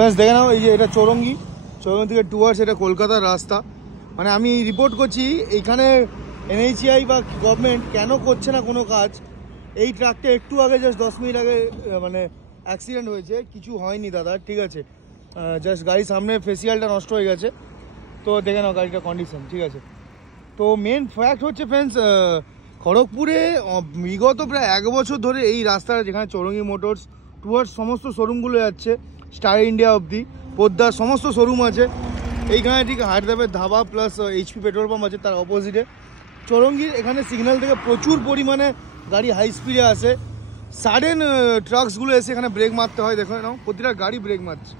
Friends দেখে নাও, এই যে এটা চৌরঙ্গি থেকে টুয়ার্ডস এটা কলকাতার রাস্তা। মানে আমি রিপোর্ট করছি এইখানে NHAI বা গভর্নমেন্ট কেন করছে না কোনো কাজ। এই ট্রাকটা একটু আগে জাস্ট 10 মিনিট আগে মানে অ্যাক্সিডেন্ট হয়েছে, কিছু হয়নি দাদা, ঠিক আছে, জাস্ট গাড়ির সামনে ফেসিয়ালটা নষ্ট হয়ে গেছে। তো দেখে নাও গাড়িটার কন্ডিশন, ঠিক আছে। তো মেন ফ্যাক্ট হচ্ছে ফ্রেন্ডস, খড়গপুরে বিগত প্রায় 1 বছর ধরে এই রাস্তাটা, যেখানে চৌরঙ্গি মোটরস টুয়ার্ডস সমস্ত শোরুমগুলো যাচ্ছে, স্টার ইন্ডিয়া অবধি, পোদ্দার সমস্ত শোরুম আছে এইখানে, ঠিক Hyderabad dhaba plus HP petrol pump আছে তার অপোজিটে। চৌরঙ্গির এখানে সিগন্যাল থেকে প্রচুর পরিমাণে গাড়ি হাই স্পিডে আসে, সাডেন ট্রাকসগুলো এসে এখানে ব্রেক মারতে হয়। দেখো নাও প্রতিটা গাড়ি ব্রেক মারছে,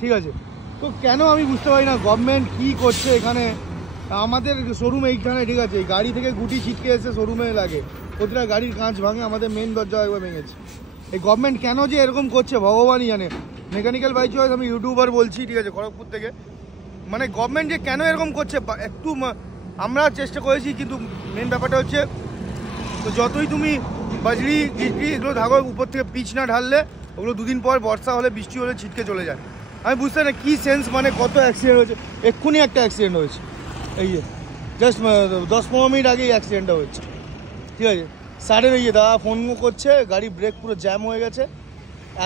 ঠিক আছে। তো কেন আমি বুঝতে পারি না গভর্নমেন্ট কী করছে এখানে। আমাদের শোরুম এইখানে, ঠিক আছে, গাড়ি থেকে গুটি ছিটকে এসে শোরুমে লাগে, প্রতিটা গাড়ির কাঁচ ভাঙে, আমাদের মেন দরজা একবার ভেঙেছে। এই গভর্নমেন্ট কেন যে এরকম করছে ভগবানই জানে। মেকানিক্যাল বাই চয়েস, আমি ইউটিউবার বলছি, ঠিক আছে, খড়গপুর থেকে। মানে গভর্নমেন্ট যে কেন এরকম করছে একটু আমরা চেষ্টা করেছি, কিন্তু মেন ব্যাপারটা হচ্ছে তো যতই তুমি বাজরি গিটরি এগুলো থাকো, উপর থেকে পিচ না ঢাললে ওগুলো 2 দিন পর বর্ষা হলে বৃষ্টি হলে ছিটকে চলে যায়। আমি বুঝতে না কী সেন্স, মানে কত অ্যাক্সিডেন্ট হয়েছে। এক্ষুনি একটা অ্যাক্সিডেন্ট হয়েছে, এই যে জাস্ট 10-15 মিনিট আগে এই অ্যাক্সিডেন্টটা হচ্ছে, ঠিক আছে। সাডেন এই যে দাদা ফোন করছে, গাড়ি ব্রেক পুরো জ্যাম হয়ে গেছে,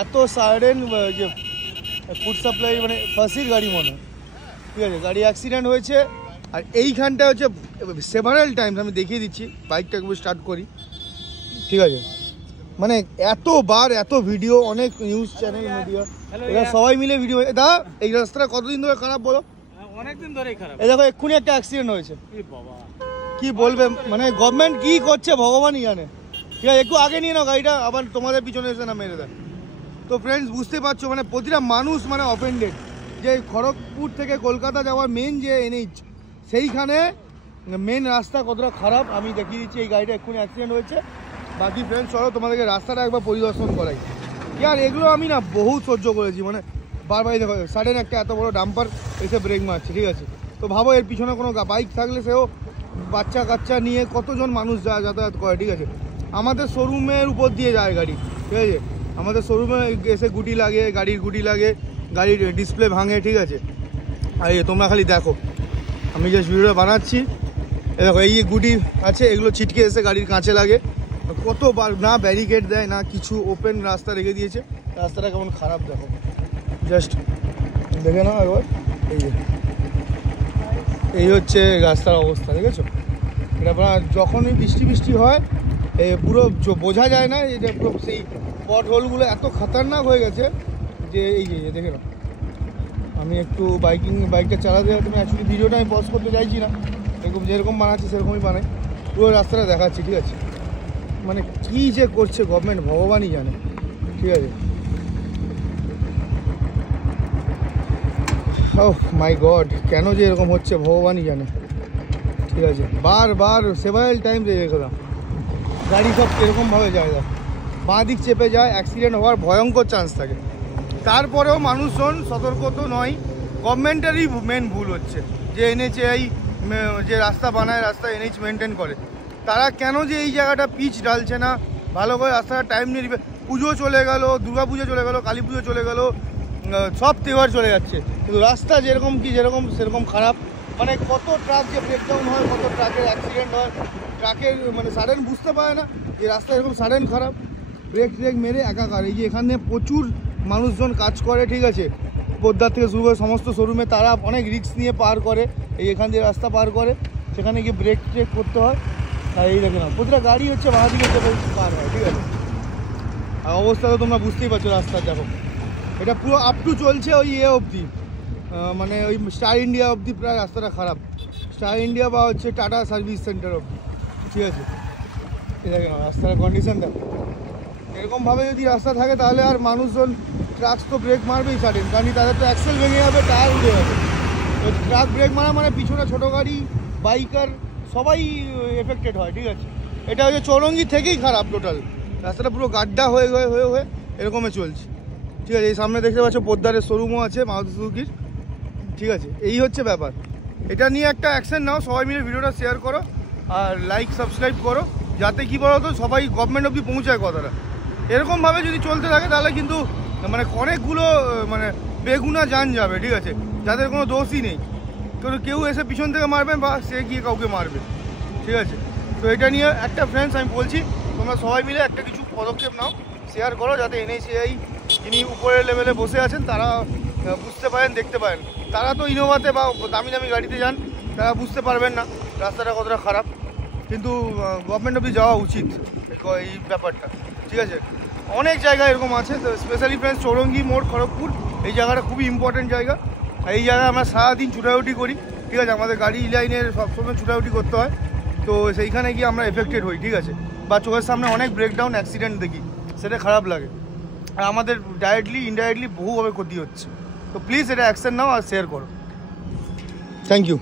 এত সাডেন যে ফুড সাপ্লাই মানে ফাঁসির গাড়ি মনে, ঠিক আছে, গাড়ি অ্যাক্সিডেন্ট হয়েছে। আর এইখানটা হচ্ছে সেভারাল টাইমস, আমি দেখিয়ে দিচ্ছি, বাইকটা একটু স্টার্ট করি, ঠিক আছে। মানে এতবার এত ভিডিও, অনেক নিউজ চ্যানেল মিডিয়া এরা সবাই মিলে ভিডিও। দাদা এই রাস্তাটা কতদিন ধরে খারাপ বলো? অনেকদিন ধরেই খারাপ। এই দেখো এক্ষুনি একটা অ্যাক্সিডেন্ট হয়েছে, কি বলবে, মানে গভর্নমেন্ট কি করছে ভগবানই জানে, ঠিক আছে। একটু আগে নিয়ে নাও গাড়িটা, আবার তোমাদের পিছনে এসে না মেরে দেয়। তো ফ্রেন্ডস বুঝতে পারছো, মানে প্রতিটা মানুষ মানে অফেন্ডেড যে খড়গপুর থেকে কলকাতা যাওয়ার মেন যে NH, সেইখানে মেন রাস্তা কতটা খারাপ আমি দেখিয়ে দিচ্ছি। এই গাড়িটা এক্ষুনি অ্যাক্সিডেন্ট হয়েছে। বাকি ফ্রেন্ডস চলো তোমাদেরকে রাস্তাটা একবার পরিদর্শন করাই। আর এগুলো আমি না বহু সহ্য করেছি, মানে বারবারই দেখো সাডেন একটা এত বড় ডাম্পার এসে ব্রেক মারছে, ঠিক আছে। তো ভাবো এর পিছনে কোনো বাইক থাকলে সেও বাচ্চা কাচ্চা নিয়ে কতজন মানুষ যাতায়াত করে, ঠিক আছে। আমাদের শোরুমের উপর দিয়ে যায় গাড়ি, ঠিক আছে, আমাদের শোরুমে এসে গুটি লাগে, গাড়ির গুটি লাগে, গাড়ির ডিসপ্লে ভাঙে, ঠিক আছে। আর তোমরা খালি দেখো, আমি জাস্ট ভিডিওটা বানাচ্ছি, দেখো এই গুটি আছে, এগুলো ছিটকে এসে গাড়ির কাঁচে লাগে, কতবার না ব্যারিকেড দেয় না কিছু, ওপেন রাস্তা রেখে দিয়েছে। রাস্তাটা কেমন খারাপ দেখো, জাস্ট দেখে নাও একবার। এই হচ্ছে রাস্তার অবস্থা, দেখেছো। এটা যখনই বৃষ্টি হয় পুরো বোঝা যায় না, এটা পুরো সেই পট হোলগুলো এত খতরনাক হয়ে গেছে যে এই যে দেখে নাও। আমি একটু বাইকটা চালাতে তুমি অ্যাকচুয়ালি ভিডিওটা আমি পজ করতে চাইছি না, এরকম যেরকম বানাচ্ছি সেরকমই বানাই, পুরো রাস্তাটা দেখাচ্ছি, ঠিক আছে। মানে কী যে করছে গভর্নমেন্ট ভগবানই জানে, ঠিক আছে। ওহ মাই গড, কেন যে এরকম হচ্ছে ভগবানই জানে, ঠিক আছে। বারবার সেভারাল টাইম দেখলাম গাড়ি সব এরকমভাবে যায়, বাঁ দিক চেপে যায়, অ্যাক্সিডেন্ট হওয়ার ভয়ঙ্কর চান্স থাকে। তারপরেও মানুষজন সতর্ক তো নয়, গভর্নমেন্টেরই মেন ভুল হচ্ছে যে NHAI যে রাস্তা বানায়, রাস্তা NH মেনটেন করে, তারা কেন যে এই জায়গাটা পিচ ঢালছে না, ভালো করে রাস্তাটা টাইম নিয়ে দিবে। পুজো চলে গেল, দুর্গা পুজো চলে গেল, কালী পুজো চলে গেল, সব তেবার চলে যাচ্ছে, কিন্তু রাস্তা যেরকম সেরকম খারাপ। মানে কত ট্রাক যে ব্রেকডাউন হয়, কত ট্রাকের অ্যাক্সিডেন্ট হয়, ট্রাকের মানে সাডেন বুঝতে পারে না যে রাস্তা এরকম সাডেন খারাপ, ব্রেক মেরে একাকার। এই যে এখানে প্রচুর মানুষজন কাজ করে, ঠিক আছে, পোদ্দার থেকে শুরু করে সমস্ত শোরুমে, তারা অনেক রিস্ক নিয়ে পার করে, এই এখান দিয়ে রাস্তা পার করে, সেখানে গিয়ে ব্রেক করতে হয়। আর এই দেখে না প্রতিটা গাড়ি হচ্ছে বাঁ দিকে পার হয়, ঠিক আছে। আর অবস্থা তো তোমরা বুঝতেই পারছো রাস্তার, দেখো এটা পুরো আপ টু চলছে ওই অবধি, মানে ওই স্টার ইন্ডিয়া অবধি প্রায় রাস্তাটা খারাপ, স্টার ইন্ডিয়া বা হচ্ছে টাটা সার্ভিস সেন্টার অবধি, ঠিক আছে। এই দেখে না রাস্তার কন্ডিশন দেখো। এরকমভাবে যদি রাস্তা থাকে তাহলে আর মানুষজন ট্রাক তো ব্রেক মারবেই সাডেন, কারণ তাদের তো অ্যাক্সেল ভেঙে যাবে, টায়ার উঠে যাবে। তো ট্রাক ব্রেক মারা মানে পিছনে ছোটো গাড়ি, বাইকার সবাই এফেক্টেড হয়, ঠিক আছে। এটা হচ্ছে চৌরঙ্গি থেকেই খারাপ, টোটাল রাস্তাটা পুরো গাড্ডা হয়ে এরকমই চলছে, ঠিক আছে। এই সামনে দেখতে পাচ্ছ পোদ্দারের শোরুমও আছে মারুতি সুজুকির, ঠিক আছে। এই হচ্ছে ব্যাপার, এটা নিয়ে একটা অ্যাকশন নাও, সবাই মিলে ভিডিওটা শেয়ার করো আর লাইক সাবস্ক্রাইব করো, যাতে কী বলো তো সবাই গভর্নমেন্ট অবধি পৌঁছায় কথাটা। এরকমভাবে যদি চলতে থাকে তাহলে কিন্তু মানে অনেকগুলো মানে বেগুনা জান যাবে, ঠিক আছে, যাদের কোনো দোষই নেই, কেউ এসে পিছন থেকে মারবেন বা সে গিয়ে কাউকে মারবে, ঠিক আছে। তো এটা নিয়ে একটা ফ্রেন্ডস আমি বলছি, তোমরা সবাই মিলে একটা কিছু পদক্ষেপ নাও, শেয়ার করো, যাতে NHAI যিনি উপরের লেভেলে বসে আছেন তারা বুঝতে পারেন, দেখতে পারেন। তারা তো ইনোভাতে বা দামি দামি গাড়িতে যান, তারা বুঝতে পারবেন না রাস্তাটা কতটা খারাপ, কিন্তু গভর্নমেন্ট অবধি যাওয়া উচিত এই ব্যাপারটা, ঠিক আছে। অনেক জায়গা এরকম আছে, তো স্পেশালি ফ্রেন্ডস চৌরঙ্গি মোড় খড়গপুর এই জায়গাটা খুবই ইম্পর্টেন্ট জায়গা। এই জায়গায় আমরা সারাদিন ছুটাছুটি করি, ঠিক আছে, আমাদের গাড়ি লাইনের সবসময় ছুটাছুটি করতে হয়, তো সেইখানে গিয়ে আমরা এফেক্টেড হই, ঠিক আছে, বা চোখের সামনে অনেক ব্রেকডাউন অ্যাক্সিডেন্ট দেখি, সেটা খারাপ লাগে, আর আমাদের ডাইরেক্টলি ইনডাইরেক্টলি বহুভাবে ক্ষতি হচ্ছে। তো প্লিজ এটা অ্যাকশন নাও আর শেয়ার করো। Thank you.